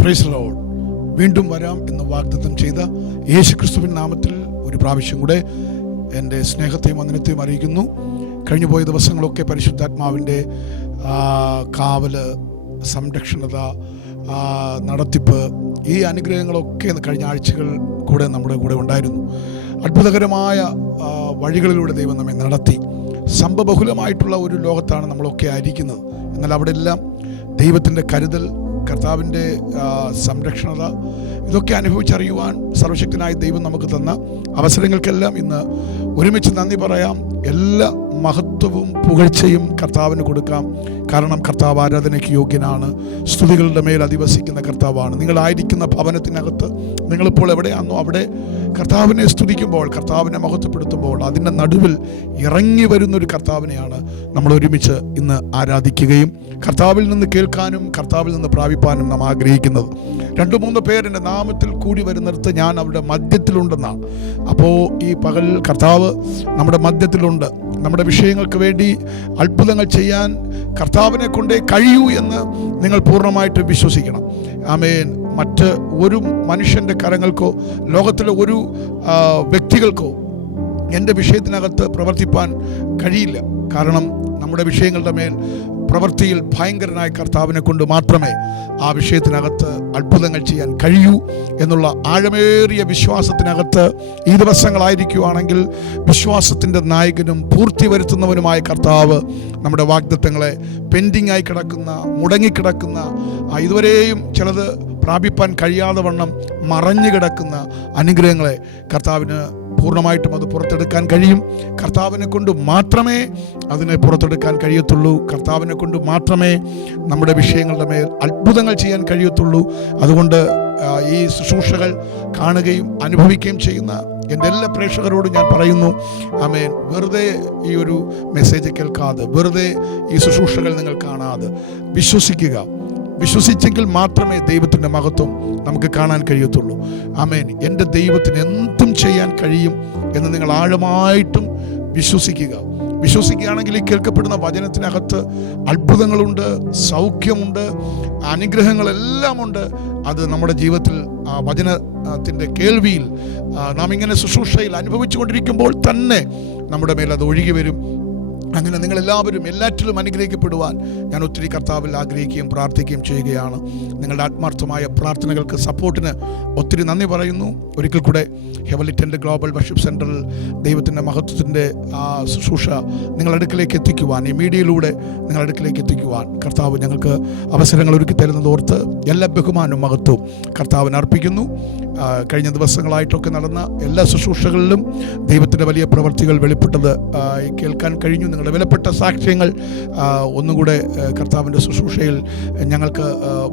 Praise the Lord. വീണ്ടും വരാം എന്ന് വാഗ്ദത്തം ചെയ്ത യേശുക്രിസ്തുവിൻ നാമത്തിൽ ഒരു പ്രാവശ്യം കൂടെ എൻ്റെ സ്നേഹത്തെയും വന്ദനത്തെയും അറിയിക്കുന്നു. കഴിഞ്ഞു പോയ ദിവസങ്ങളൊക്കെ പരിശുദ്ധാത്മാവിൻ്റെ കാവല്, സംരക്ഷണത, നടത്തിപ്പ്, ഈ അനുഗ്രഹങ്ങളൊക്കെ കഴിഞ്ഞ ആഴ്ചകൾ കൂടെ നമ്മുടെ കൂടെ ഉണ്ടായിരുന്നു. അത്ഭുതകരമായ വഴികളിലൂടെ ദൈവം നമ്മെ നടത്തി. സംഭവബഹുലമായിട്ടുള്ള ഒരു ലോകത്താണ് നമ്മളൊക്കെ ആയിരിക്കുന്നത്. എന്നാൽ അവിടെ എല്ലാം ദൈവത്തിൻ്റെ കരുതൽ, കർത്താവിൻ്റെ സംരക്ഷണത, ഇതൊക്കെ അനുഭവിച്ചറിയുവാൻ സർവശക്തനായ ദൈവം നമുക്ക് തന്ന അവസരങ്ങൾക്കെല്ലാം ഇന്ന് ഒരുമിച്ച് നന്ദി പറയാം. എല്ലാ മഹത്വവും പുകഴ്ചയും കർത്താവിന് കൊടുക്കാം. കാരണം കർത്താവ് ആരാധനയ്ക്ക് യോഗ്യനാണ്. സ്തുതികളുടെ മേൽ അധിവസിക്കുന്ന കർത്താവാണ്. നിങ്ങളായിരിക്കുന്ന ഭവനത്തിനകത്ത് നിങ്ങളിപ്പോൾ എവിടെയാണോ അവിടെ കർത്താവിനെ സ്തുതിക്കുമ്പോൾ, കർത്താവിനെ മഹത്വപ്പെടുത്തുമ്പോൾ അതിൻ്റെ നടുവിൽ ഇറങ്ങി വരുന്നൊരു കർത്താവിനെയാണ് നമ്മൾ ഒരുമിച്ച് ഇന്ന് ആരാധിക്കുകയും കർത്താവിൽ നിന്ന് കേൾക്കാനും കർത്താവിൽ നിന്ന് പ്രാപിപ്പാനും നാം ആഗ്രഹിക്കുന്നത്. 2-3 പേർ എൻ്റെ നാമത്തിൽ കൂടി വരുന്നിടത്ത് ഞാൻ അവിടെ മധ്യത്തിലുണ്ടെന്നാണ്. അപ്പോൾ ഈ പകൽ കർത്താവ് നമ്മുടെ മധ്യത്തിലുണ്ട്. നമ്മുടെ വിഷയങ്ങൾക്ക് വേണ്ടി അത്ഭുതങ്ങൾ ചെയ്യാൻ കർത്താവിനെ കൊണ്ടേ കഴിയൂ എന്ന് നിങ്ങൾ പൂർണ്ണമായിട്ട് വിശ്വസിക്കണം. ആമേൻ. മറ്റ് ഒരു മനുഷ്യൻ്റെ കരങ്ങൾക്കോ ലോകത്തിലെ ഒരു വ്യക്തികൾക്കോ എൻ്റെ വിഷയത്തിനകത്ത് പ്രവർത്തിപ്പാൻ കഴിയില്ല. കാരണം നമ്മുടെ വിഷയങ്ങളുടെ മേൽ പ്രവൃത്തിയിൽ ഭയങ്കരനായ കർത്താവിനെ കൊണ്ട് മാത്രമേ ആ വിഷയത്തിനകത്ത് അത്ഭുതങ്ങൾ ചെയ്യാൻ കഴിയൂ എന്നുള്ള ആഴമേറിയ വിശ്വാസത്തിനകത്ത് ഈ ദിവസങ്ങളായിരിക്കുവാണെങ്കിൽ വിശ്വാസത്തിൻ്റെ നായകനും പൂർത്തി വരുത്തുന്നവനുമായ കർത്താവ് നമ്മുടെ വാഗ്ദത്തങ്ങളെ പെൻഡിങ് ആയി കിടക്കുന്ന, മുടങ്ങിക്കിടക്കുന്ന, ഇതുവരെയും ചിലത് പ്രാപിപ്പാൻ കഴിയാതെ വണ്ണം മറഞ്ഞു കിടക്കുന്ന അനുഗ്രഹങ്ങളെ കർത്താവിന് പൂർണ്ണമായിട്ടും അത് പുറത്തെടുക്കാൻ കഴിയും. കർത്താവിനെ കൊണ്ട് മാത്രമേ അതിനെ പുറത്തെടുക്കാൻ കഴിയത്തുള്ളൂ. കർത്താവിനെ കൊണ്ട് മാത്രമേ നമ്മുടെ വിഷയങ്ങളുടെ മേൽ അത്ഭുതങ്ങൾ ചെയ്യാൻ കഴിയത്തുള്ളൂ. അതുകൊണ്ട് ഈ ശുശ്രൂഷകൾ കാണുകയും അനുഭവിക്കുകയും ചെയ്യുന്ന എൻ്റെ എല്ലാ പ്രേക്ഷകരോടും ഞാൻ പറയുന്നു, ആമേൻ. വെറുതെ ഈ ഒരു മെസ്സേജ് കേൾക്കാതെ, വെറുതെ ഈ ശുശ്രൂഷകൾ നിങ്ങൾ കാണാതെ വിശ്വസിക്കുക. വിശ്വസിച്ചെങ്കിൽ മാത്രമേ ദൈവത്തിൻ്റെ മഹത്വം നമുക്ക് കാണാൻ കഴിയത്തുള്ളൂ. ആമേൻ. എൻ്റെ ദൈവത്തിന് എന്തും ചെയ്യാൻ കഴിയും എന്ന് നിങ്ങൾ ആഴമായിട്ടും വിശ്വസിക്കുക. വിശ്വസിക്കുകയാണെങ്കിൽ ഈ കേൾക്കപ്പെടുന്ന വചനത്തിനകത്ത് അത്ഭുതങ്ങളുണ്ട്, സൗഖ്യമുണ്ട്, അനുഗ്രഹങ്ങളെല്ലാം ഉണ്ട്. അത് നമ്മുടെ ജീവിതത്തിൽ വചനത്തിൻ്റെ കേൾവിയിൽ നാം ഇങ്ങനെ ശുശ്രൂഷയിൽ അനുഭവിച്ചു കൊണ്ടിരിക്കുമ്പോൾ തന്നെ നമ്മുടെ മേൽ അത് ഒഴുകി വരും. അങ്ങനെ നിങ്ങളെല്ലാവരും എല്ലാറ്റിലും അനുഗ്രഹിക്കപ്പെടുവാൻ ഞാൻ ഒത്തിരി കർത്താവിൽ ആഗ്രഹിക്കുകയും പ്രാർത്ഥിക്കുകയും ചെയ്യുകയാണ്. നിങ്ങളുടെ ആത്മാർത്ഥമായ പ്രാർത്ഥനകൾക്ക്, സപ്പോർട്ടിന് ഒത്തിരി നന്ദി പറയുന്നു. ഒരിക്കൽ കൂടെ ഹെവൻലി ടെന്റ് ഗ്ലോബൽ വർഷിപ്പ് സെൻറ്ററിൽ ദൈവത്തിൻ്റെ മഹത്വത്തിൻ്റെ ശുശ്രൂഷ നിങ്ങളടുക്കിലേക്ക് എത്തിക്കുവാൻ, ഈ മീഡിയയിലൂടെ നിങ്ങളടുക്കിലേക്ക് എത്തിക്കുവാൻ കർത്താവ് ഞങ്ങൾക്ക് അവസരങ്ങൾ ഒരുക്കി തരുന്നതോർത്ത് എല്ലാ ബഹുമാനവും മഹത്വവും കർത്താവിന് അർപ്പിക്കുന്നു. കഴിഞ്ഞ ദിവസങ്ങളായിട്ടൊക്കെ നടന്ന എല്ലാ ശുശ്രൂഷകളിലും ദൈവത്തിൻ്റെ വലിയ പ്രവൃത്തികൾ വെളിപ്പെട്ടത് കേൾക്കാൻ കഴിഞ്ഞു. നിങ്ങളുടെ വിലപ്പെട്ട സാക്ഷ്യങ്ങൾ ഒന്നുകൂടെ കർത്താവിൻ്റെ ശുശ്രൂഷയിൽ ഞങ്ങൾക്ക്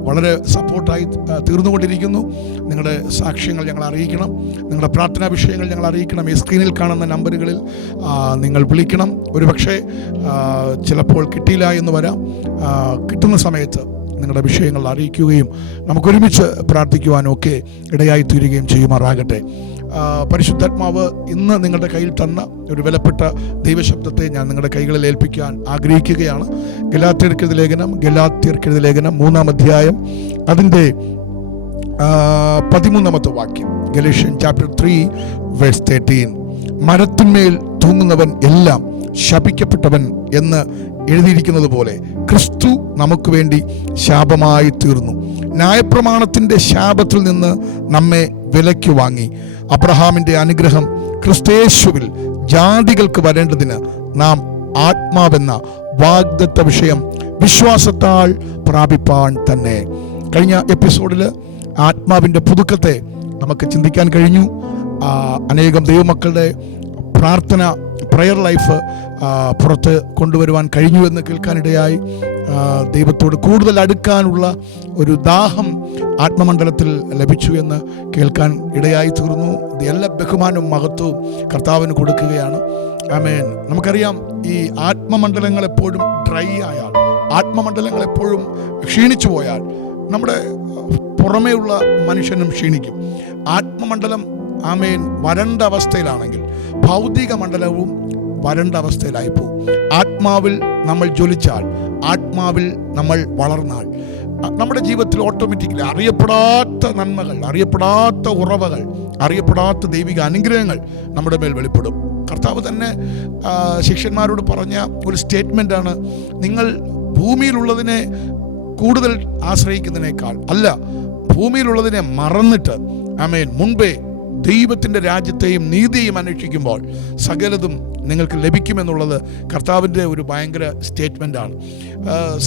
വളരെ സപ്പോർട്ടായി തീർന്നുകൊണ്ടിരിക്കുന്നു. നിങ്ങളുടെ സാക്ഷ്യങ്ങൾ ഞങ്ങൾ അറിയിക്കണം. നിങ്ങളുടെ പ്രാർത്ഥനാ വിഷയങ്ങൾ ഞങ്ങൾ അറിയിക്കണം. ഈ സ്ക്രീനിൽ കാണുന്ന നമ്പറുകളിൽ നിങ്ങൾ വിളിക്കണം. ഒരുപക്ഷെ ചിലപ്പോൾ കിട്ടിയില്ല എന്ന് വരാം. കിട്ടുന്ന സമയത്ത് നിങ്ങളുടെ വിഷയങ്ങൾ അറിയിക്കുകയും നമുക്കൊരുമിച്ച് പ്രാർത്ഥിക്കുവാനും ഒക്കെ ഇടയായി തീരുകയും ചെയ്യുമാറാകട്ടെ. പരിശുദ്ധാത്മാവ് ഇന്ന് നിങ്ങളുടെ കയ്യിൽ തന്ന ഒരു വിലപ്പെട്ട ദൈവശബ്ദത്തെ ഞാൻ നിങ്ങളുടെ കൈകളിൽ ഏൽപ്പിക്കാൻ ആഗ്രഹിക്കുകയാണ്. ഗലാത്യർക്കെഴുതിയ ലേഖനം 3-ാം അധ്യായം അതിൻ്റെ 13-ാമത്തെ വാക്യം. Galatian chapter 3:13. മരത്തിന്മേൽ തൂങ്ങുന്നവൻ എല്ലാം ശപിക്കപ്പെട്ടവൻ എന്ന് എഴുതിയിരിക്കുന്നത് പോലെ ക്രിസ്തു നമുക്ക് വേണ്ടി ശാപമായി തീർന്നു. ന്യായപ്രമാണത്തിൻ്റെ ശാപത്തിൽ നിന്ന് നമ്മെ വിലയ്ക്ക് വാങ്ങി അബ്രഹാമിൻ്റെ അനുഗ്രഹം ക്രിസ്തയേശുവിൽ ജാതികൾക്ക് വരേണ്ടതിന് നാം ആത്മാവെന്ന വാഗ്ദത്ത വിഷയം വിശ്വാസത്താൽ പ്രാപിപ്പാൻ തന്നെ. കഴിഞ്ഞ എപ്പിസോഡിൽ ആത്മാവിൻ്റെ പുതുക്കത്തെ നമുക്ക് ചിന്തിക്കാൻ കഴിഞ്ഞു. അനേകം ദൈവമക്കളുടെ പ്രയർ ലൈഫ് പുറത്ത് കൊണ്ടുവരുവാൻ കഴിഞ്ഞു എന്ന് കേൾക്കാനിടയായി. ദൈവത്തോട് കൂടുതൽ അടുക്കാനുള്ള ഒരു ദാഹം ആത്മമണ്ഡലത്തിൽ ലഭിച്ചു എന്ന് കേൾക്കാൻ ഇടയായി തീർന്നു. എല്ലാ ബഹുമാനവും മഹത്വവും കർത്താവിന് കൊടുക്കുകയാണ്. ആമേൻ. നമുക്കറിയാം, ഈ ആത്മമണ്ഡലങ്ങൾ എപ്പോഴും ഡ്രൈ ആയാൽ, ആത്മമണ്ഡലങ്ങൾ എപ്പോഴും ക്ഷീണിച്ചു പോയാൽ നമ്മുടെ പുറമേയുള്ള മനുഷ്യനും ക്ഷീണിക്കും. ആത്മമണ്ഡലം ആമേൻ വരണ്ട അവസ്ഥയിലാണെങ്കിൽ ഭൗതിക മണ്ഡലവും വരണ്ട അവസ്ഥയിലായി പോകും. ആത്മാവിൽ നമ്മൾ ജ്വലിച്ചാൽ, ആത്മാവിൽ നമ്മൾ വളർന്നാൽ നമ്മുടെ ജീവിതത്തിൽ ഓട്ടോമാറ്റിക്കലി അറിയപ്പെടാത്ത നന്മകൾ, അറിയപ്പെടാത്ത ഉറവകൾ, അറിയപ്പെടാത്ത ദൈവിക അനുഗ്രഹങ്ങൾ നമ്മുടെ മേൽ വെളിപ്പെടും. കർത്താവ് തന്നെ ശിഷ്യന്മാരോട് പറഞ്ഞ ഒരു സ്റ്റേറ്റ്മെൻ്റാണ്, നിങ്ങൾ ഭൂമിയിലുള്ളതിനെ കൂടുതൽ ആശ്രയിക്കുന്നതിനേക്കാൾ അല്ല, ഭൂമിയിലുള്ളതിനെ മറന്നിട്ട് ആമേൻ മുൻപേ ദൈവത്തിൻ്റെ രാജ്യത്തെയും നീതിയെയും അന്വേഷിക്കുമ്പോൾ സകലതും നിങ്ങൾക്ക് ലഭിക്കുമെന്നുള്ളത് കർത്താവിൻ്റെ ഒരു ഭയങ്കര സ്റ്റേറ്റ്മെൻറ്റാണ്.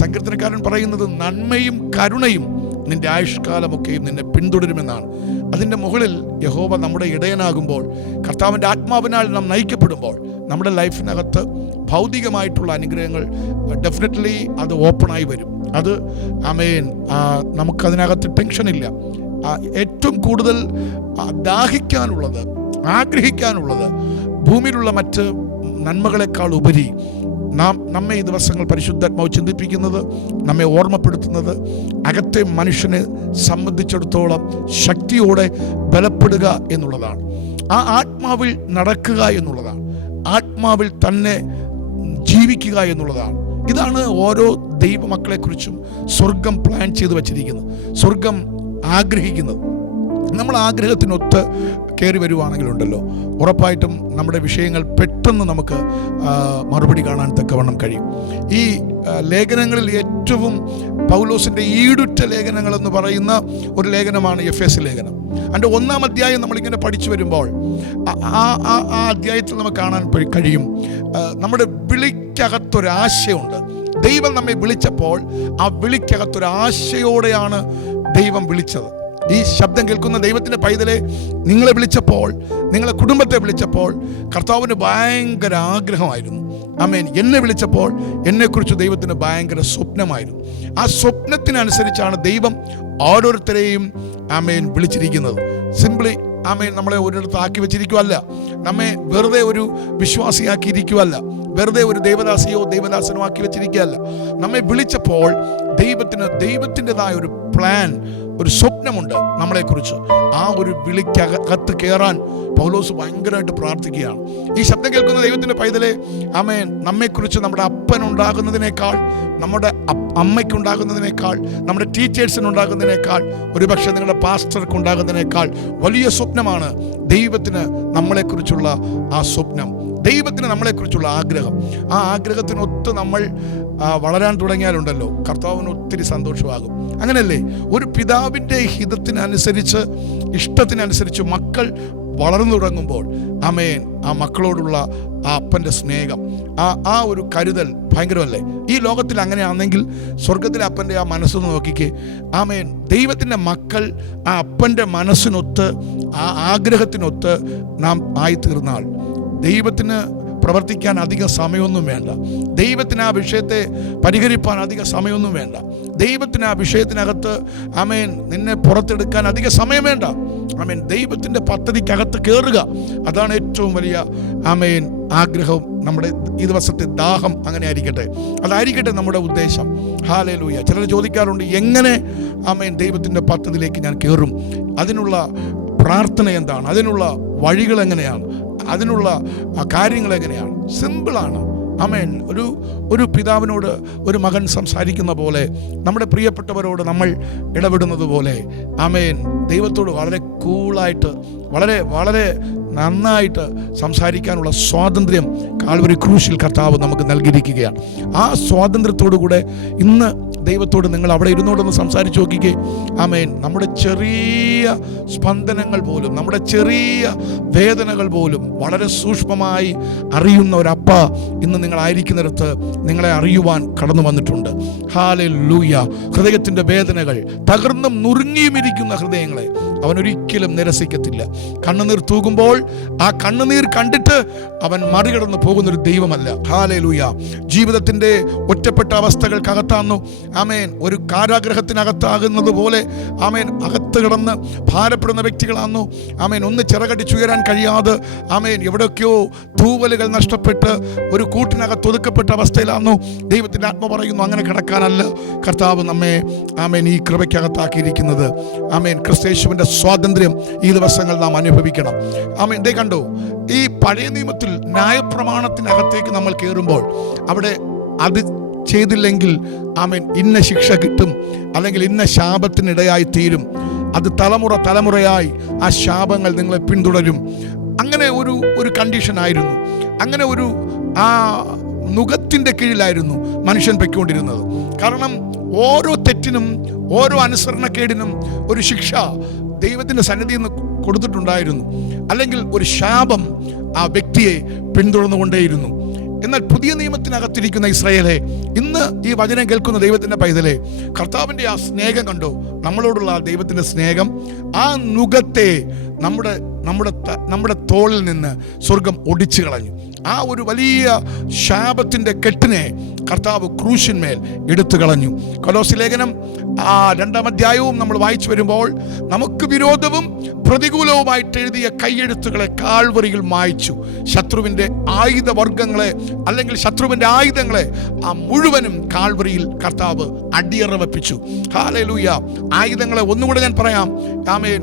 സങ്കീർത്തനക്കാരൻ പറയുന്നത്, നന്മയും കരുണയും നിൻ്റെ ആയുഷ്കാലമൊക്കെയും നിന്നെ പിന്തുടരുമെന്നാണ്. അതിൻ്റെ മുകളിൽ യഹോവ നമ്മുടെ ഇടയനാകുമ്പോൾ, കർത്താവിൻ്റെ ആത്മാവിനാൽ നാം നയിക്കപ്പെടുമ്പോൾ നമ്മുടെ ലൈഫിനകത്ത് ഭൗതികമായിട്ടുള്ള അനുഗ്രഹങ്ങൾ ഡെഫിനറ്റ്ലി അത് ഓപ്പണായി വരും. അത് ആമേൻ നമുക്കതിനകത്ത് ടെൻഷനില്ല. ഏറ്റവും കൂടുതൽ ദാഹിക്കാനുള്ളത്, ആഗ്രഹിക്കാനുള്ളത് ഭൂമിയിലുള്ള മറ്റ് നന്മകളെക്കാൾ ഉപരി നമ്മെ ഈ ദിവസങ്ങൾ പരിശുദ്ധാത്മാവ് ചിന്തിപ്പിക്കുന്നത്, നമ്മെ ഓർമ്മപ്പെടുത്തുന്നത്, അകത്തെ മനുഷ്യനെ സംബന്ധിച്ചിടത്തോളം ശക്തിയോടെ ബലപ്പെടുക എന്നുള്ളതാണ്. ആ ആത്മാവിൽ നടക്കുക എന്നുള്ളതാണ്. ആത്മാവിൽ തന്നെ ജീവിക്കുക എന്നുള്ളതാണ്. ഇതാണ് ഓരോ ദൈവമക്കളെക്കുറിച്ചും സ്വർഗം പ്ലാൻ ചെയ്ത് വച്ചിരിക്കുന്നത്, സ്വർഗം ആഗ്രഹിക്കുന്നത്. നമ്മൾ ആഗ്രഹത്തിനൊത്ത് കയറി വരുവാണെങ്കിലുണ്ടല്ലോ, ഉറപ്പായിട്ടും നമ്മുടെ വിഷയങ്ങൾ പെട്ടെന്ന് നമുക്ക് മറുപടി കാണാൻ തക്കവണ്ണം കഴിയും. ഈ ലേഖനങ്ങളിൽ ഏറ്റവും പൗലോസിൻ്റെ ഈടുറ്റ ലേഖനങ്ങളെന്ന് പറയുന്ന ഒരു ലേഖനമാണ് എഫേസ്യ ലേഖനം. അതിൻ്റെ 1-ാം അധ്യായം നമ്മളിങ്ങനെ പഠിച്ചു വരുമ്പോൾ ആ അധ്യായത്തിൽ നമുക്ക് കാണാൻ കഴിയും, നമ്മുടെ വിളിക്കകത്തൊരാശയുണ്ട്. ദൈവം നമ്മെ വിളിച്ചപ്പോൾ ആ വിളിക്കകത്തൊരാശയോടെയാണ് ദൈവം വിളിച്ചത്. ഈ ശബ്ദം കേൾക്കുന്ന ദൈവത്തിൻ്റെ പൈതലെ, നിങ്ങളെ വിളിച്ചപ്പോൾ, നിങ്ങളെ കുടുംബത്തെ വിളിച്ചപ്പോൾ കർത്താവിന് ഭയങ്കര ആഗ്രഹമായിരുന്നു. ആമേൻ. എന്നെ വിളിച്ചപ്പോൾ എന്നെക്കുറിച്ച് ദൈവത്തിന് ഭയങ്കര സ്വപ്നമായിരുന്നു. ആ സ്വപ്നത്തിനനുസരിച്ചാണ് ദൈവം ഓരോരുത്തരെയും ആമേൻ വിളിച്ചിരിക്കുന്നത്. സിംപ്ലി ആമേൻ നമ്മളെ ഒരിടത്ത് ആക്കി വെച്ചിരിക്കുവല്ല, നമ്മെ വെറുതെ ഒരു വിശ്വാസിയാക്കിയിരിക്കുവല്ല, വെറുതെ ഒരു ദേവദാസിയോ ദേവദാസനോ ആക്കി വെച്ചിരിക്കുകയല്ല. നമ്മെ വിളിച്ചപ്പോൾ ദൈവത്തിൻ്റെതായ ഒരു പ്ലാൻ, ഒരു സ്വപ്നമുണ്ട് നമ്മളെക്കുറിച്ച്. ആ ഒരു വിളിക്കകത്ത് കയറാൻ പൗലോസ് ഭയങ്കരമായിട്ട് പ്രാർത്ഥിക്കുകയാണ്. ഈ ശബ്ദം കേൾക്കുന്ന ദൈവത്തിൻ്റെ പൈതലെ, ആമേൻ, നമ്മെക്കുറിച്ച് നമ്മുടെ അപ്പനുണ്ടാകുന്നതിനേക്കാൾ, നമ്മുടെ അമ്മയ്ക്കുണ്ടാകുന്നതിനേക്കാൾ, നമ്മുടെ ടീച്ചേഴ്സിനുണ്ടാകുന്നതിനേക്കാൾ, ഒരുപക്ഷെ നിങ്ങളുടെ പാസ്റ്റർക്കുണ്ടാകുന്നതിനേക്കാൾ വലിയ സ്വപ്നമാണ് ദൈവത്തിന് നമ്മളെക്കുറിച്ചുള്ള ആ സ്വപ്നം, ദൈവത്തിന് നമ്മളെക്കുറിച്ചുള്ള ആഗ്രഹം. ആ ആഗ്രഹത്തിനൊത്ത് നമ്മൾ വളരാൻ തുടങ്ങിയാലുണ്ടല്ലോ, കർത്താവിന് ഒത്തിരി സന്തോഷമാകും. അങ്ങനെയല്ലേ? ഒരു പിതാവിൻ്റെ ഹിതത്തിനനുസരിച്ച്, ഇഷ്ടത്തിനനുസരിച്ച് മക്കൾ വളർന്നു തുടങ്ങുമ്പോൾ ആമേൻ, ആ മക്കളോടുള്ള ആ അപ്പൻ്റെ സ്നേഹം, ആ ഒരു കരുതൽ ഭയങ്കരമല്ലേ? ഈ ലോകത്തിൽ അങ്ങനെയാണെങ്കിൽ സ്വർഗത്തിലെ അപ്പൻ്റെ ആ മനസ്സൊന്ന് നോക്കിക്കേ. ആമേൻ. ദൈവത്തിൻ്റെ മക്കൾ ആ അപ്പൻ്റെ മനസ്സിനൊത്ത്, ആ ആഗ്രഹത്തിനൊത്ത് നാം ആയിത്തീർന്നാൽ ദൈവത്തിന് പ്രവർത്തിക്കാൻ അധിക സമയമൊന്നും വേണ്ട. ദൈവത്തിന് ആ വിഷയത്തെ പരിഹരിപ്പാൻ അധിക സമയമൊന്നും വേണ്ട. ദൈവത്തിന് ആ വിഷയത്തിനകത്ത് ആമേൻ നിന്നെ പുറത്തെടുക്കാൻ അധിക സമയം വേണ്ട. ആമേൻ. ദൈവത്തിൻ്റെ പദ്ധതിക്കകത്ത് കയറുക, അതാണ് ഏറ്റവും വലിയ ആമേൻ ആഗ്രഹം. നമ്മുടെ ഈ ദിവസത്തെ ദാഹം അങ്ങനെ ആയിരിക്കട്ടെ, അതായിരിക്കട്ടെ നമ്മുടെ ഉദ്ദേശം. ഹല്ലേലൂയ. ചിലർ ചോദിക്കാറുണ്ട്, എങ്ങനെ ആമേൻ ദൈവത്തിൻ്റെ പദ്ധതിയിലേക്ക് ഞാൻ കയറും? അതിനുള്ള പ്രാർത്ഥന എന്താണ്? അതിനുള്ള വഴികൾ എങ്ങനെയാണ്? അതിനുള്ള കാര്യങ്ങൾ എങ്ങനെയാണ്? സിമ്പിളാണ്. ആമേൻ. ഒരു പിതാവിനോട് ഒരു മകൻ സംസാരിക്കുന്ന പോലെ, നമ്മുടെ പ്രിയപ്പെട്ടവരോട് നമ്മൾ ഇടപെടുന്നത് പോലെ, ആമേൻ, ദൈവത്തോട് വളരെ കൂളായിട്ട്, വളരെ വളരെ നന്നായിട്ട് സംസാരിക്കാനുള്ള സ്വാതന്ത്ര്യം കാൽവരി ക്രൂശിൽ കർത്താവ് നമുക്ക് നൽകിയിരിക്കുകയാണ്. ആ സ്വാതന്ത്ര്യത്തോടു കൂടെ ഇന്ന് ദൈവത്തോട് നിങ്ങൾ അവിടെ ഇരുന്നോടൊന്ന് സംസാരിച്ച് നോക്കിക്കേ. ആമേൻ. നമ്മുടെ ചെറിയ സ്പന്ദനങ്ങൾ പോലും, നമ്മുടെ ചെറിയ വേദനകൾ പോലും വളരെ സൂക്ഷ്മമായി അറിയുന്ന ഒരപ്പ ഇന്ന് നിങ്ങളായിരിക്കുന്നിടത്ത് നിങ്ങളെ അറിയുവാൻ കടന്നു വന്നിട്ടുണ്ട്. ഹല്ലേലൂയ. ഹൃദയത്തിൻ്റെ വേദനകൾ, തകർന്നും നുറുങ്ങിയും ഇരിക്കുന്ന ഹൃദയങ്ങളെ അവൻ ഒരിക്കലും നിരസിക്കത്തില്ല. കണ്ണുനീർ തൂകുമ്പോൾ ആ കണ്ണുനീർ കണ്ടിട്ട് അവൻ മറികടന്ന് പോകുന്നൊരു ദൈവമല്ല. ഹല്ലേലൂയ. ജീവിതത്തിൻ്റെ ഒറ്റപ്പെട്ട അവസ്ഥകൾക്കകത്താന്നു ആമേൻ ഒരു കാരാഗ്രഹത്തിനകത്താകുന്നത് പോലെ ആമേൻ അകത്ത് കിടന്ന് ഭാരപ്പെടുന്ന വ്യക്തികളാന്നു ആമേൻ ഒന്ന് ചിറകടിച്ചുയരാൻ കഴിയാതെ ആമേൻ എവിടെയൊക്കെയോ തൂവലുകൾ നഷ്ടപ്പെട്ട് ഒരു കൂട്ടിനകത്ത് ഒതുക്കപ്പെട്ട അവസ്ഥയിലാന്നു. ദൈവത്തിൻ്റെ ആത്മ പറയുന്നു, അങ്ങനെ കിടക്കാനല്ല കർത്താവ് നമ്മെ ആമേൻ ഈ കൃപയ്ക്കകത്താക്കിയിരിക്കുന്നത്. ആമേൻ ക്രിസ്തയേശുവിൻ്റെ സ്വാതന്ത്ര്യം ഈ ദിവസങ്ങൾ നാം അനുഭവിക്കണം. ആമേൻ. ദേ കണ്ടോ, ഈ പഴയ നിയമത്തിൽ ന്യായപ്രമാണത്തിനകത്തേക്ക് നമ്മൾ കയറുമ്പോൾ അവിടെ അത് ചെയ്തില്ലെങ്കിൽ ആമേൻ ഇന്ന ശിക്ഷ കിട്ടും, അല്ലെങ്കിൽ ഇന്ന ശാപത്തിനിടയായി തീരും, അത് തലമുറയായി ആ ശാപങ്ങൾ നിങ്ങളെ പിന്തുടരും. അങ്ങനെ ഒരു കണ്ടീഷനായിരുന്നു. അങ്ങനെ ഒരു ആ നുകത്തിൻ്റെ കീഴിലായിരുന്നു മനുഷ്യൻ പൊയ്ക്കൊണ്ടിരുന്നത്. കാരണം ഓരോ തെറ്റിനും ഓരോ അനുസരണക്കേടിനും ഒരു ശിക്ഷ ദൈവത്തിൻ്റെ സന്നിധിയിൽ നിന്ന് കൊടുത്തിട്ടുണ്ടായിരുന്നു, അല്ലെങ്കിൽ ഒരു ശാപം ആ വ്യക്തിയെ പിന്തുടർന്നുകൊണ്ടേയിരുന്നു. എന്നാൽ പുതിയ നിയമത്തിനകത്തിരിക്കുന്ന ഇസ്രായേലെ, ഇന്ന് ഈ വചനം കേൾക്കുന്ന ദൈവത്തിൻ്റെ പൈതലെ, കർത്താവിൻ്റെ ആ സ്നേഹം കണ്ടോ, നമ്മളോടുള്ള ആ ദൈവത്തിൻ്റെ സ്നേഹം, ആ നുകത്തെ നമ്മുടെ തോളിൽ നിന്ന് സ്വർഗം ഒടിച്ചു കളഞ്ഞു. ആ ഒരു വലിയ ശാപത്തിൻ്റെ കെട്ടിനെ കർത്താവ് ക്രൂശിന്മേൽ എടുത്തു കളഞ്ഞു. കൊലോസ്യ ലേഖനം 2-ാം അധ്യായവും നമ്മൾ വായിച്ചു വരുമ്പോൾ, നമുക്ക് വിരോധവും പ്രതികൂലവുമായിട്ട് എഴുതിയ കൈയെഴുത്തുകളെ കാൽവറിയിൽ മായ്ച്ചു. ശത്രുവിൻ്റെ ആയുധവർഗങ്ങളെ, അല്ലെങ്കിൽ ശത്രുവിൻ്റെ ആയുധങ്ങളെ ആ മുഴുവനും കാൽവറിയിൽ കർത്താവ് അടിയറ വെപ്പിച്ചു. ഹല്ലേലൂയ. ആയുധങ്ങളെ ഒന്നുകൂടെ ഞാൻ പറയാം, ആമേൻ,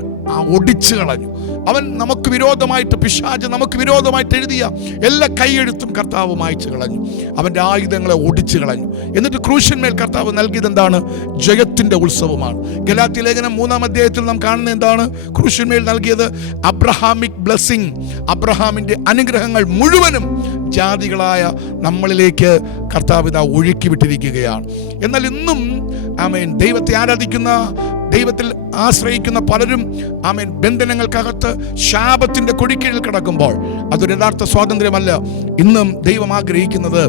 ഒടിച്ചു കളഞ്ഞു. അവൻ നമുക്ക് വിരോധമായിട്ട്, പിശാച് നമുക്ക് വിരോധമായിട്ട് എഴുതിയ എല്ലാ കൈയെഴുത്തും കർത്താവ് മായ്ച്ചു കളഞ്ഞു. അവൻ്റെ ആയുധങ്ങളെ ഒടിച്ചു കളഞ്ഞു. എന്നിട്ട് ക്രൂശന്മേൽ കർത്താവ് നൽകിയത് എന്താണ്? ജയത്തിൻ്റെ ഉത്സവമാണ്. ഗലാത്യ ലേഖനം 3-ാം അധ്യായത്തിൽ നാം കാണുന്നത് എന്താണ്? ക്രൂശന്മേൽ നൽകിയത് അബ്രഹാമിക് ബ്ലെസ്സിങ്, അബ്രഹാമിൻ്റെ അനുഗ്രഹങ്ങൾ മുഴുവനും ജാതികളായ നമ്മളിലേക്ക് കർത്താവ് ഇതാ ഒഴുക്കി വിട്ടിരിക്കുകയാണ്. എന്നാൽ ഇന്നും ആമേൻ ദൈവത്തെ ആരാധിക്കുന്ന, ദൈവത്തിൽ ആശ്രയിക്കുന്ന പലരും ആമേൻ ബന്ധനങ്ങൾക്കകത്ത് ശാപത്തിൻ്റെ കൊടിക്കീഴിൽ കിടക്കുമ്പോൾ അതൊരു യഥാർത്ഥ സ്വാതന്ത്ര്യമല്ല. ഇന്നും ദൈവം ആഗ്രഹിക്കുന്നത്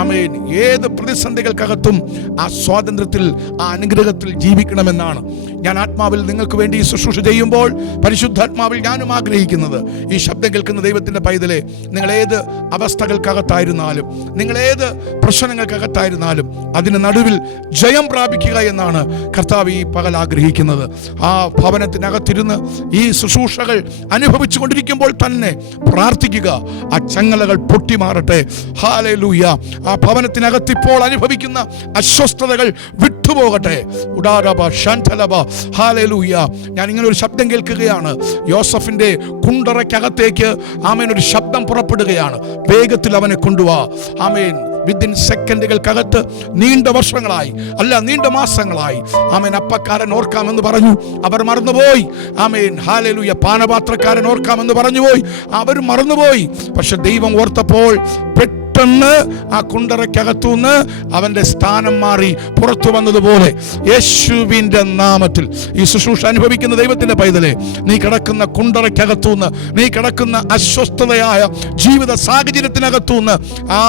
ആമേൻ ഏത് പ്രതിസന്ധികൾക്കകത്തും ആ സ്വാതന്ത്ര്യത്തിൽ, ആ അനുഗ്രഹത്തിൽ ജീവിക്കണമെന്നാണ്. ഞാൻ ആത്മാവിൽ നിങ്ങൾക്ക് വേണ്ടി ശുശ്രൂഷ ചെയ്യുമ്പോൾ പരിശുദ്ധാത്മാവിൽ ഞാനും ആഗ്രഹിക്കുന്നത്, ഈ ശബ്ദം കേൾക്കുന്ന ദൈവത്തിൻ്റെ പൈതലെ, നിങ്ങളേത് അവസ്ഥകൾക്കകത്തായിരുന്നാലും, നിങ്ങളേത് പ്രശ്നങ്ങൾക്കകത്തായിരുന്നാലും അതിന് നടുവിൽ ജയം പ്രാപിക്കുക എന്നാണ് കർത്താവ് ഈ പകൽ ആഗ്രഹിക്കുന്നത്. ആ ഭവനത്തിനകത്തിരുന്ന് ഈ ശുശ്രൂഷകൾ അനുഭവിച്ചു കൊണ്ടിരിക്കുമ്പോൾ തന്നെ പ്രാർത്ഥിക്കുക, ആ ചങ്ങലകൾ പൊട്ടിമാറട്ടെ. ഹല്ലേലൂയ. ആ ഭവനത്തിനകത്ത് ഇപ്പോൾ അനുഭവിക്കുന്ന അസ്വസ്ഥതകൾ വിട്ടുപോകട്ടെ. ഉഡാരബ ശാന്തലബ. ഹല്ലേലൂയ. ഞാൻ ഇങ്ങനെ ഒരു ശബ്ദം കേൾക്കുകയാണ്. യോസഫിന്റെ കുണ്ടറയ്ക്കകത്തേക്ക് ആമേൻ ഒരു ശബ്ദം പുറപ്പെടുകയാണ്. വേഗത്തിൽ അവനെ കൊണ്ടുവാ. ആമേൻ. വിത്തിൻ സെക്കൻഡുകൾക്കകത്ത് നീണ്ട വർഷങ്ങളായി, അല്ല നീണ്ട മാസങ്ങളായി ആമേൻ അപ്പക്കാരൻ ഓർക്കാമെന്ന് പറഞ്ഞു, അവർ മറന്നുപോയി. ആമേൻ. ഹല്ലേലൂയ. പാനപാത്രക്കാരൻ ഓർക്കാമെന്ന് പറഞ്ഞുപോയി, അവർ മറന്നുപോയി. പക്ഷെ ദൈവം ഓർത്തപ്പോൾ പെട്ടെന്ന് ആ കുണ്ടറയ്ക്കകത്തുനിന്ന് അവൻ്റെ സ്ഥാനം മാറി പുറത്തു വന്നതുപോലെ യേശുവിൻ്റെ നാമത്തിൽ ഈ ശുശ്രൂഷ അനുഭവിക്കുന്ന ദൈവത്തിൻ്റെ പൈതലെ, നീ കിടക്കുന്ന കുണ്ടറയ്ക്കകത്തുനിന്ന്, നീ കിടക്കുന്ന അസ്വസ്ഥതയായ ജീവിത സാഹചര്യത്തിനകത്തുനിന്ന്, ആ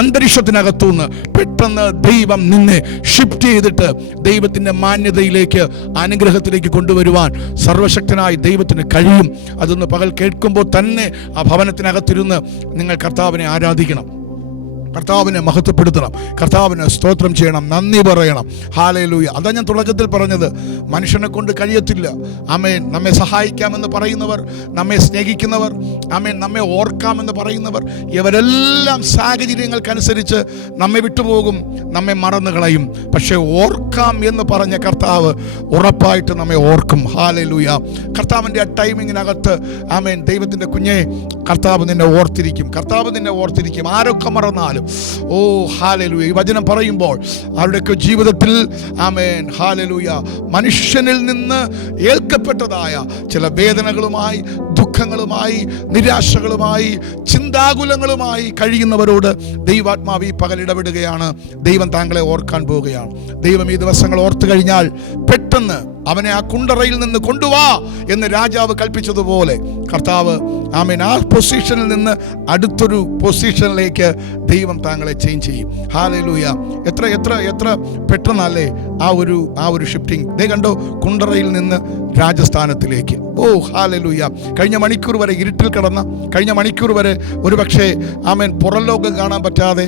അന്തരീക്ഷത്തിനകത്തുനിന്ന് പെട്ടെന്ന് ദൈവം നിന്നെ ഷിഫ്റ്റ് ചെയ്തിട്ട് ദൈവത്തിൻ്റെ മാന്യതയിലേക്ക്, അനുഗ്രഹത്തിലേക്ക് കൊണ്ടുവരുവാൻ സർവശക്തനായ ദൈവത്തിന് കഴിയും. അതൊന്ന് പകൽ കേൾക്കുമ്പോൾ തന്നെ ആ ഭവനത്തിനകത്തിരുന്ന് നിങ്ങൾ കർത്താവിനെ ആരാധിക്കണം, കർത്താവിനെ മഹത്വപ്പെടുത്തണം, കർത്താവിനെ സ്തോത്രം ചെയ്യണം, നന്ദി പറയണം. ഹല്ലേലൂയ. അതാ ഞാൻ തുടക്കത്തിൽ പറഞ്ഞത്, മനുഷ്യനെ കൊണ്ട് കഴിയത്തില്ല. ആമേൻ. നമ്മെ സഹായിക്കാമെന്ന് പറയുന്നവർ, നമ്മെ സ്നേഹിക്കുന്നവർ, ആമേൻ, നമ്മെ ഓർക്കാമെന്ന് പറയുന്നവർ, ഇവരെല്ലാം സാഹചര്യങ്ങൾക്കനുസരിച്ച് നമ്മെ വിട്ടുപോകും, നമ്മെ മറന്നു കളയും. പക്ഷേ ഓർക്കാം എന്ന് പറഞ്ഞ കർത്താവ് ഉറപ്പായിട്ട് നമ്മെ ഓർക്കും. ഹല്ലേലൂയ. കർത്താവിൻ്റെ ആ ടൈമിങ്ങിനകത്ത് ആമേൻ, ദൈവത്തിൻ്റെ കുഞ്ഞെ, കർത്താവ് നിന്നെ ഓർത്തിരിക്കും, കർത്താവ് നിന്നെ ഓർത്തിരിക്കും. ആരൊക്കെ മറന്നാലും. ഓ ഹല്ലേലൂയ. ഈ വചനം പറയുമ്പോൾ അവരുടെയൊക്കെ ജീവിതത്തിൽ ആമേൻ ഹല്ലേലൂയ മനുഷ്യനിൽ നിന്ന് ഏൽക്കപ്പെട്ടതായ ചില വേദനകളുമായി, ദുഃഖങ്ങളുമായി, നിരാശകളുമായി, ചിന്താകുലങ്ങളുമായി കഴിയുന്നവരോട് ദൈവാത്മാവ് ഈ പകൽ ഇടപെടുകയാണ്. ദൈവം താങ്കളെ ഓർക്കാൻ പോവുകയാണ്. ദൈവം ഈ ദിവസങ്ങൾ ഓർത്തു കഴിഞ്ഞാൽ പെട്ടെന്ന് അവനെ ആ കുണ്ടറയിൽ നിന്ന് കൊണ്ടുവാ എന്ന് രാജാവ് കൽപ്പിച്ചതുപോലെ കർത്താവ് ആമേൻ ആ പൊസിഷനിൽ നിന്ന് അടുത്തൊരു പൊസിഷനിലേക്ക് ദൈവം താങ്കളെ ചേഞ്ച് ചെയ്യും. ഹല്ലേലൂയ. എത്ര എത്ര എത്ര പെട്ടെന്നല്ലേ ആ ഒരു ഷിഫ്റ്റിംഗ്. ദേ കണ്ടോ, കുണ്ടറയിൽ നിന്ന് രാജസ്ഥാനത്തിലേക്ക്. ഓ ഹല്ലേലൂയ. കഴിഞ്ഞ മണിക്കൂർ വരെ ഇരുട്ടിൽ കിടന്ന, കഴിഞ്ഞ മണിക്കൂർ വരെ ഒരു പക്ഷേ ആമേൻ പുറം ലോകം കാണാൻ പറ്റാതെ,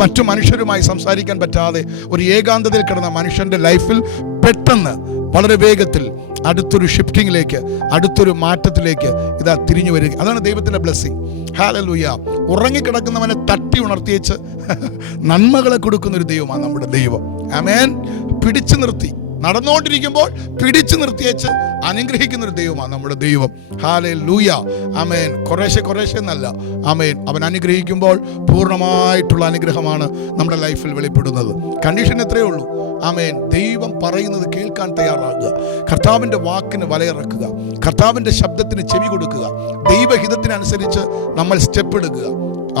മറ്റു മനുഷ്യരുമായി സംസാരിക്കാൻ പറ്റാതെ ഒരു ഏകാന്തതയിൽ കിടന്ന മനുഷ്യൻ്റെ ലൈഫിൽ പെട്ടെന്ന് വളരെ വേഗത്തിൽ അടുത്തൊരു ഷിഫ്റ്റിങ്ങിലേക്ക്, അടുത്തൊരു മാറ്റത്തിലേക്ക് ഇതാ തിരിഞ്ഞു വരിക. അതാണ് ദൈവത്തിൻ്റെ ബ്ലെസ്സിങ്. ഹല്ലേലൂയ. ഉറങ്ങിക്കിടക്കുന്നവനെ തട്ടി ഉണർത്തിയേച്ച് നന്മകളെ കൊടുക്കുന്നൊരു ദൈവമാണ് നമ്മുടെ ദൈവം. ആമേൻ. പിടിച്ചു നിർത്തി നടന്നുകൊണ്ടിരിക്കുമ്പോൾ പിടിച്ചു നിർത്തിയേച്ച് അനുഗ്രഹിക്കുന്നൊരു ദൈവമാണ് നമ്മുടെ ദൈവം. ഹല്ലേലൂയ. ആമേൻ. കുറേശ്ശെ എന്നല്ല. ആമേൻ. അവൻ അനുഗ്രഹിക്കുമ്പോൾ പൂർണ്ണമായിട്ടുള്ള അനുഗ്രഹമാണ് നമ്മുടെ ലൈഫിൽ വെളിപ്പെടുന്നത്. കണ്ടീഷൻ എത്രയേ ഉള്ളൂ. ആമേൻ. ദൈവം പറയുന്നത് കേൾക്കാൻ തയ്യാറാകുക, കർത്താവിൻ്റെ വാക്കിന് വലയിറക്കുക, കർത്താവിൻ്റെ ശബ്ദത്തിന് ചെവി കൊടുക്കുക, ദൈവഹിതത്തിനനുസരിച്ച് നമ്മൾ സ്റ്റെപ്പ് എടുക്കുക.